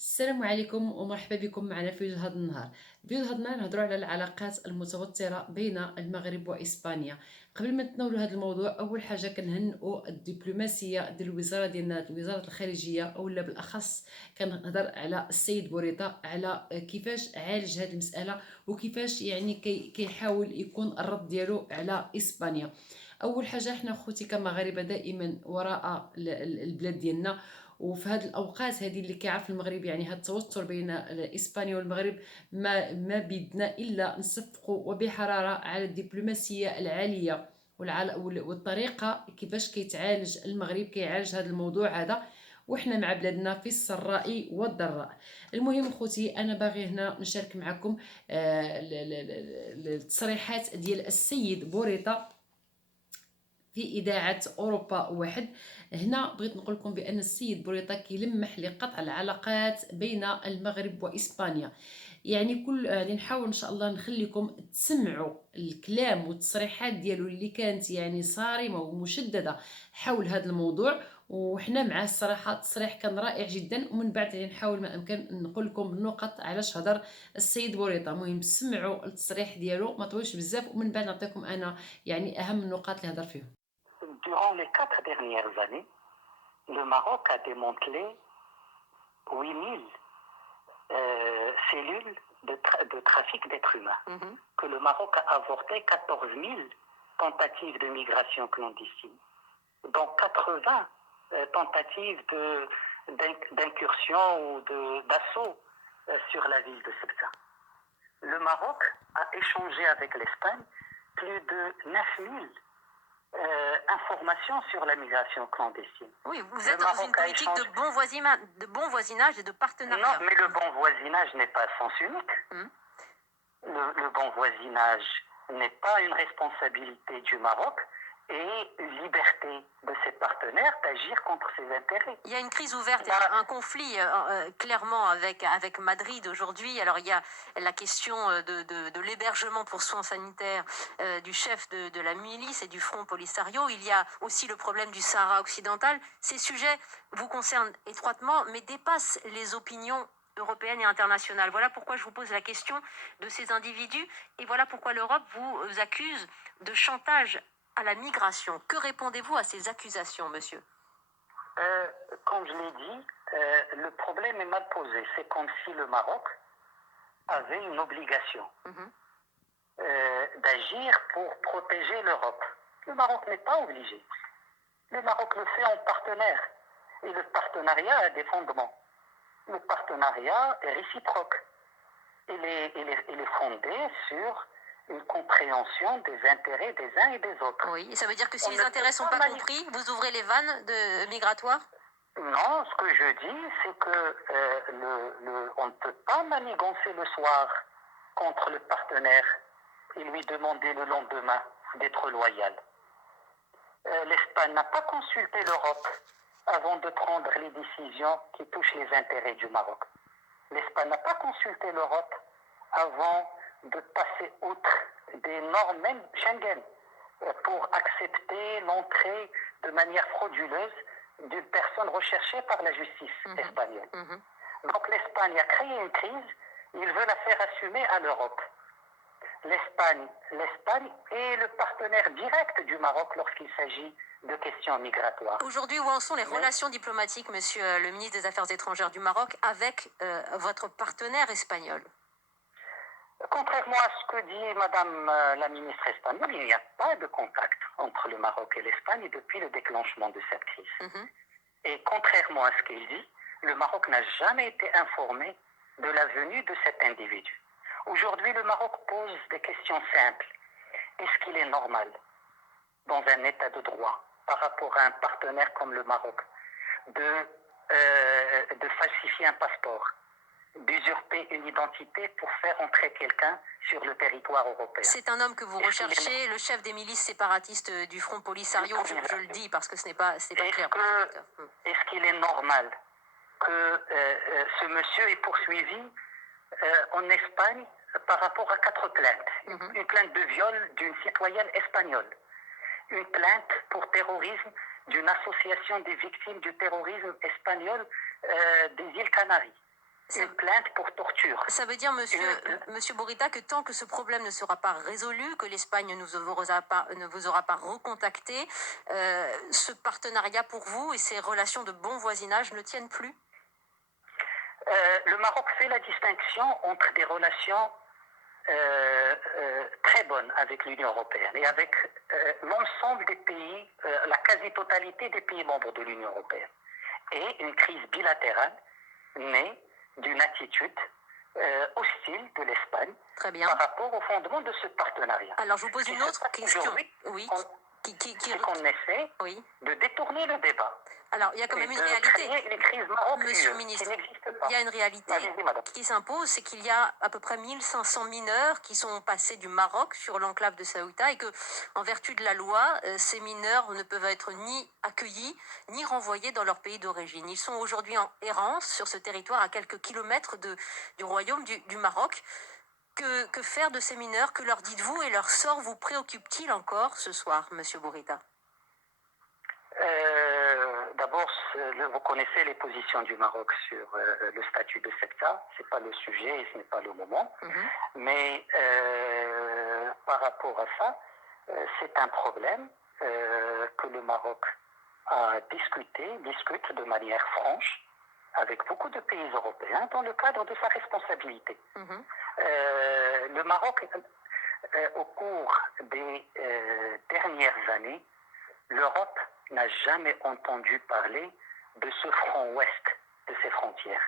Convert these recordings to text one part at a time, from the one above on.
السلام عليكم ومرحبا بكم معنا في فيديو هذا النهار. فيديو هذا النهار نهضروا على العلاقات المتوترة بين المغرب وإسبانيا. قبل ما نتناولوا هذا الموضوع، أول حاجة كنهنئوا الدبلوماسية ديال الوزارة ديالنا، وزارة الخارجية، أولا بالأخص كنهضر على السيد بوريطة، على كيفاش عالج هذه المسألة وكيفاش يعني كيحاول يكون الرد ديالو على إسبانيا. اول حاجه حنا خوتي كمغاربه دائما وراء البلاد ديالنا، وفي هذه الاوقات هذه اللي كيعرف المغرب يعني هذا التوتر بين اسبانيا والمغرب، ما بدنا الا نصفقوا وبحراره على الدبلوماسيه العاليه والطريقه كيفاش كيتعالج المغرب، كيعالج هذا الموضوع هذا، وحنا مع بلادنا في السراء والضراء. المهم خوتي، انا باغي هنا نشارك معكم التصريحات ديال السيد بوريطه في إذاعة أوروبا واحد. هنا بغيت نقول لكم بأن السيد بوريطة كيلمح لقطع العلاقات بين المغرب وإسبانيا. يعني يعني نحاول إن شاء الله نخليكم تسمعوا الكلام والتصريحات ديالو اللي كانت يعني صارمة ومشددة حول هذا الموضوع، وحنا مع الصراحة التصريح كان رائع جدا. ومن بعد يعني نحاول ما أمكن نقول لكم النقط علاش هضر السيد بوريطة. المهم سمعوا التصريح ديالو، ما طولش بزاف، ومن بعد نعطيكم أنا يعني أهم النقاط اللي هضر فيهم. Durant les 4 dernières années, le Maroc a démantelé 8000 cellules de trafic d'êtres humains, que le Maroc a avorté 14 000 tentatives de migration clandestine, dont 80 tentatives d'incursion ou d'assaut sur la ville de Ceuta. Le Maroc a échangé avec l'Espagne plus de 9000 informations sur la migration clandestine. Oui, vous êtes dans une politique de bon voisinage et de partenariat. Non, mais le bon voisinage n'est pas sens unique. Le bon voisinage n'est pas une responsabilité du Maroc et une liberté de ses partenaires d'agir contre ses intérêts. Il y a une crise ouverte, et un conflit clairement avec Madrid aujourd'hui. Alors il y a la question de l'hébergement pour soins sanitaires du chef de la milice et du Front Polisario. Il y a aussi le problème du Sahara occidental. Ces sujets vous concernent étroitement, mais dépassent les opinions européennes et internationales. Voilà pourquoi je vous pose la question de ces individus, et voilà pourquoi l'Europe vous accuse de chantage à la migration. Que répondez-vous à ces accusations, monsieur? Comme je l'ai dit, le problème est mal posé. C'est comme si le Maroc avait une obligation d'agir pour protéger l'Europe. Le Maroc n'est pas obligé. Le Maroc le fait en partenaire. Et le partenariat a des fondements. Le partenariat est réciproque. Il est fondé sur une compréhension des intérêts des uns et des autres. Oui, et ça veut dire que si les intérêts ne sont pas compris, vous ouvrez les vannes migratoires? Non, ce que je dis, c'est que on ne peut pas manigancer le soir contre le partenaire et lui demander le lendemain d'être loyal. L'Espagne n'a pas consulté l'Europe avant de prendre les décisions qui touchent les intérêts du Maroc. L'Espagne n'a pas consulté l'Europe avant de passer outre des normes, même Schengen, pour accepter l'entrée de manière frauduleuse d'une personne recherchée par la justice espagnole. Donc l'Espagne a créé une crise, il veut la faire assumer à l'Europe. L'Espagne est le partenaire direct du Maroc lorsqu'il s'agit de questions migratoires. Aujourd'hui, où en sont les relations diplomatiques, monsieur le ministre des Affaires étrangères du Maroc, avec votre partenaire espagnol? Contrairement à ce que dit madame la ministre espagnole, il n'y a pas de contact entre le Maroc et l'Espagne depuis le déclenchement de cette crise. Et contrairement à ce qu'il dit, le Maroc n'a jamais été informé de la venue de cet individu. Aujourd'hui, le Maroc pose des questions simples. Est-ce qu'il est normal, dans un état de droit, par rapport à un partenaire comme le Maroc, de falsifier un passeport, d'usurper une identité pour faire entrer quelqu'un sur le territoire européen? C'est un homme que vous recherchez, le chef des milices séparatistes du Front Polisario, je le dis parce que ce n'est pas clair. Est-ce qu'il est normal que ce monsieur est poursuivi en Espagne par rapport à 4 plaintes? Une plainte de viol d'une citoyenne espagnole, une plainte pour terrorisme d'une association des victimes du terrorisme espagnol des îles Canaries, une plainte pour torture. Ça veut dire, monsieur Bourita, que tant que ce problème ne sera pas résolu, que l'Espagne ne vous aura pas recontacté, ce partenariat pour vous et ces relations de bon voisinage ne tiennent plus? Le Maroc fait la distinction entre des relations très bonnes avec l'Union européenne et avec l'ensemble des pays, la quasi-totalité des pays membres de l'Union européenne, et une crise bilatérale née d'une attitude hostile de l'Espagne par rapport au fondement de ce partenariat. Alors je vous pose une autre question. Oui. C'est qu'on essaie de détourner le débat. Alors, il y a quand même une réalité, une crise marocaine, monsieur le ministre, qui n'existe pas. il y a une réalité qui s'impose, c'est qu'il y a à peu près 1500 mineurs qui sont passés du Maroc sur l'enclave de Ceuta et que, en vertu de la loi, ces mineurs ne peuvent être ni accueillis ni renvoyés dans leur pays d'origine. Ils sont aujourd'hui en errance sur ce territoire à quelques kilomètres du royaume du Maroc. Que faire de ces mineurs? Que leur dites-vous et leur sort vous préoccupe-t-il encore ce soir, monsieur Bourita? D'abord, vous connaissez les positions du Maroc sur le statut de Ceuta. Ce n'est pas le sujet et ce n'est pas le moment. Mais par rapport à ça, c'est un problème que le Maroc discute de manière franche avec beaucoup de pays européens dans le cadre de sa responsabilité. Le Maroc, au cours des dernières années, l'Europe n'a jamais entendu parler de ce front ouest de ses frontières.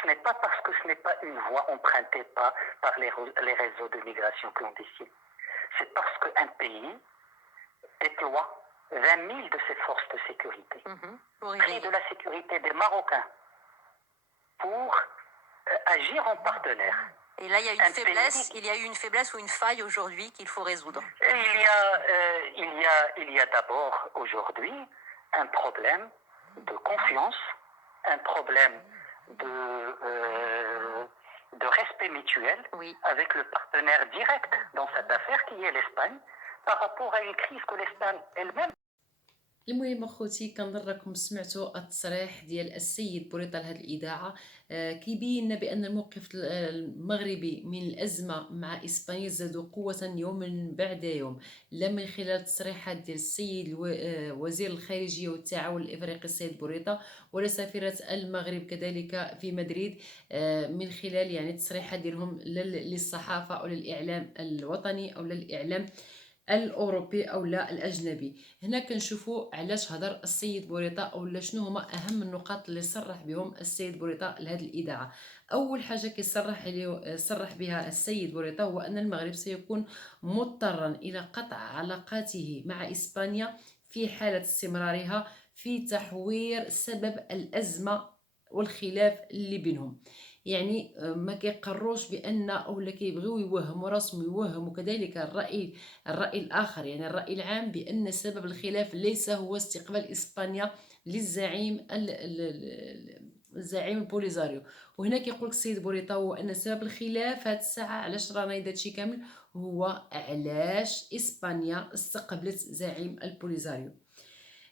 Ce n'est pas parce que ce n'est pas une voie empruntée par les réseaux de migration clandestine. C'est parce qu'un pays déploie 20 000 de ses forces de sécurité, pris de la sécurité des Marocains, pour agir en partenaire. Et là, il y a eu une faiblesse ou une faille aujourd'hui qu'il faut résoudre. Il y a d'abord aujourd'hui un problème de confiance, un problème de respect mutuel avec le partenaire direct dans cette affaire qui est l'Espagne, par rapport à une crise que l'Espagne elle-même. المهم اخوتي كنظن راكم سمعتوا التصريح ديال السيد بوريطه لهذه الاذاعه كيبين لنا بان الموقف المغربي من الازمه مع اسبانيا زاد قوه يوما بعد يوم، لا من خلال تصريحات ديال السيد وزير الخارجيه والتعاون الافريقي السيد بوريطه ولا سفيره المغرب كذلك في مدريد، من خلال يعني تصريحات ديالهم للصحافه او للاعلام الوطني او للاعلام الاوروبي او لا الاجنبي. هنا كنشوفوا علاش هضر السيد بوريطه او شنو هما اهم النقاط اللي صرح بهم السيد بوريطه لهذه الاذاعه. اول حاجه صرح بها السيد بوريطه هو ان المغرب سيكون مضطرا الى قطع علاقاته مع اسبانيا في حاله استمرارها في تحوير سبب الازمه والخلاف اللي بينهم. يعني ما كيقروش بان اولا كيبغيو يوهموا راسهم يوهموا كذلك الراي الاخر، يعني الراي العام، بان سبب الخلاف ليس هو استقبال اسبانيا للزعيم الزعيم البوليزاريو. وهنا كيقول السيد بوريطه هو ان سبب الخلاف هاد الساعه علاش رانا هادشي كامل هو علاش اسبانيا استقبلت زعيم البوليزاريو.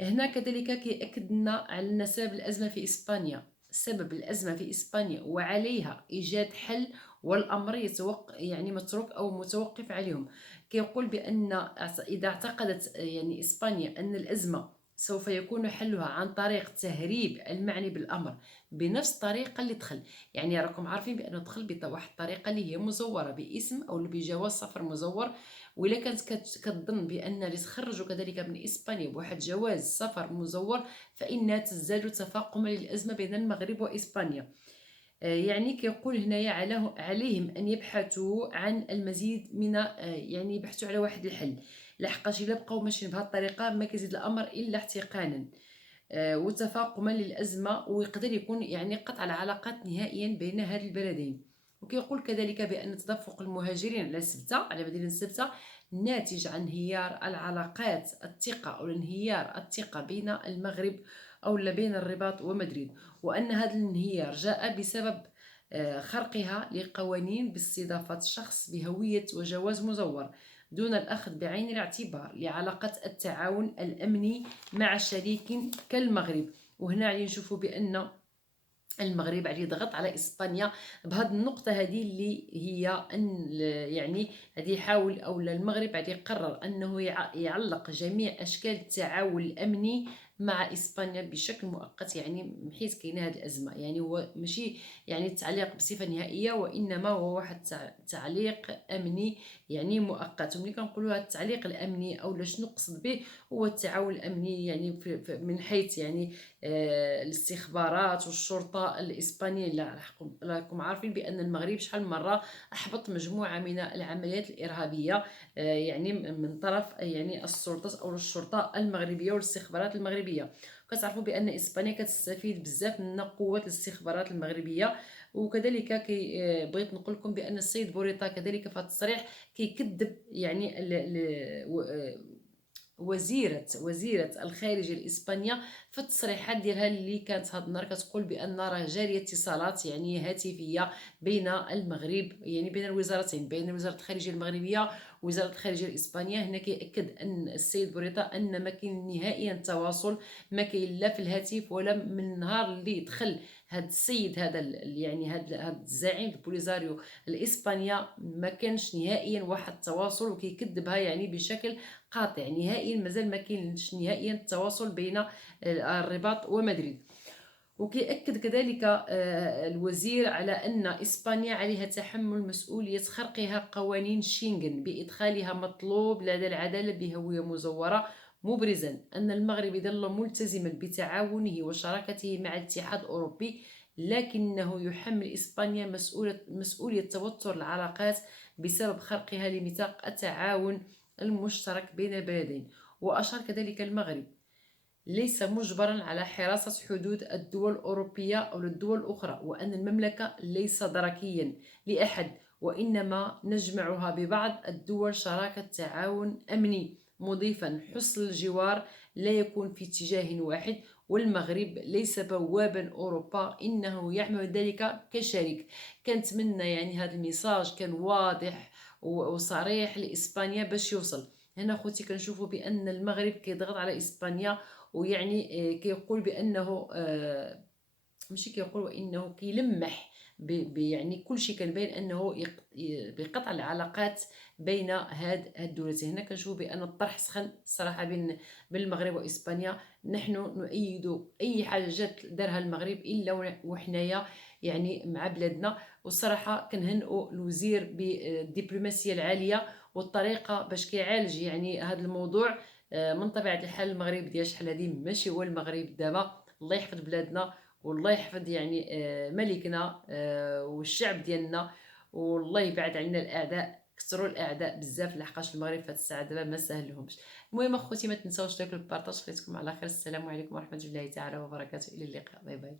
هنا كذلك كيأكد لنا على سبب الازمه في اسبانيا. سبب الأزمة في إسبانيا وعليها إيجاد حل، والأمر يعني متروك أو متوقف عليهم. كيقول بأن إذا اعتقدت يعني إسبانيا أن الأزمة سوف يكون حلها عن طريق تهريب المعني بالأمر بنفس الطريقة اللي دخل، يعني راكم عارفين بأنه دخل بواحد الطريقة اللي هي مزورة باسم أو بجواز سفر مزور، وإلا كانت كتظن بأن اللي تخرجوا كذلك من إسبانيا بواحد جواز سفر مزور فإنها تزداد تفاقما للأزمة بين المغرب وإسبانيا. يعني كيقول هنايا عليهم أن يبحثوا عن المزيد من يعني يبحثوا على واحد الحل، لحقاش إلا بقاو ماشيين بهذه الطريقة ما كيزيد الأمر إلا احتقانا وتفاقما للأزمة، ويقدر يكون يعني قطع العلاقات نهائيا بين هذه البلدين. وكيقول كذلك بأن تدفق المهاجرين على مدينة سبتة ناتج عن انهيار العلاقات الثقة أو انهيار الثقة بين المغرب أو بين الرباط ومدريد، وأن هذا الانهيار جاء بسبب خرقها لقوانين باستضافة شخص بهوية وجواز مزور دون الأخذ بعين الاعتبار لعلاقة التعاون الأمني مع شريك كالمغرب. وهنا نشوفوا بأن المغرب على ضغط على اسبانيا بهذه النقطه هذه اللي هي ان يعني غادي يحاول او المغرب غادي يقرر انه يعلق جميع اشكال التعاون الامني مع اسبانيا بشكل مؤقت، يعني حيت كاينه هذه الازمه. يعني هو ماشي يعني التعليق بصفه نهائيه، وانما هو واحد تعليق امني يعني مؤقت. وملي كنقولوا هذا التعليق الامني او شنو نقصد به، هو التعاون الامني يعني من حيث يعني الاستخبارات والشرطه الاسبانيه. اللي راكم عارفين بان المغرب شحال من مره احبط مجموعه من العمليات الارهابيه يعني من طرف يعني السلطات او الشرطه المغربيه والاستخبارات المغربيه. كتعرفوا بان اسبانيا كتستفيد بزاف من قوه الاستخبارات المغربيه. وكذلك بغيت نقول لكم بان السيد بوريطا كذلك في التصريح كيكذب يعني وزيرة الخارجية الإسبانية في التصريحات ديالها اللي كانت هاد النهار كتقول بأن راه جارية اتصالات يعني هاتفية بين المغرب، يعني بين الوزارتين، بين وزارة الخارجية المغربية ووزارة الخارجية الإسبانية. هنا كيأكد أن السيد بوريطا أن ما كاين نهائيا تواصل، ما كاين لا في الهاتف ولا من النهار اللي دخل هاد السيد هذا يعني هاد الزعيم البوليزاريو الإسبانيا ما كانش نهائيا واحد التواصل. وكيكذبها يعني بشكل قاطع نهائيا، مازال ما كاينش نهائيا التواصل بين الرباط ومدريد. وكيأكد كذلك الوزير على أن إسبانيا عليها تحمل مسؤولية خرقها قوانين شينغن بإدخالها مطلوب لدى العدالة بهوية مزورة، مبرزا أن المغرب يظل ملتزما بتعاونه وشراكته مع الاتحاد الأوروبي، لكنه يحمل إسبانيا مسؤولية توتر العلاقات بسبب خرقها لميثاق التعاون المشترك بين البلدين. وأشار كذلك المغرب ليس مجبرا على حراسة حدود الدول الأوروبية أو الدول الأخرى، وأن المملكة ليس دركيا لأحد، وإنما نجمعها ببعض الدول شراكة تعاون أمني، مضيفا حسن الجوار لا يكون في اتجاه واحد، والمغرب ليس بوابا أوروبا، إنه يعمل ذلك كشريك. كنتمنى يعني هذا الميساج كان واضح وصريح لإسبانيا باش يوصل. هنا خوتي كنشوفوا بأن المغرب كيضغط على إسبانيا، ويعني كيقول بانه ماشي كيقول وانه كيلمح يعني كل شيء كنبين انه بقطع العلاقات بين هاد الدولتين. هنا كنشوف بان الطرح سخن الصراحه بين المغرب واسبانيا. نحن نؤيد اي حاجه جات دارها المغرب الا وحنايا يعني مع بلادنا. والصراحه كنهنئوا الوزير بالدبلوماسيه العاليه والطريقه باش كيعالج يعني هذا الموضوع. من طبيعه الحال المغرب ديال شحال هذه ماشي هو المغرب دابا. الله يحفظ بلادنا والله يحفظ يعني ملكنا والشعب ديالنا، والله يبعد علينا الاعداء. كثروا الاعداء بزاف لحقاش المغرب في الساعه دابا ما سهلهمش. المهم اخوتي ما تنساوش داك البارطاج. خليتكم على خير. السلام عليكم ورحمه الله تعالى وبركاته. الى اللقاء. باي باي.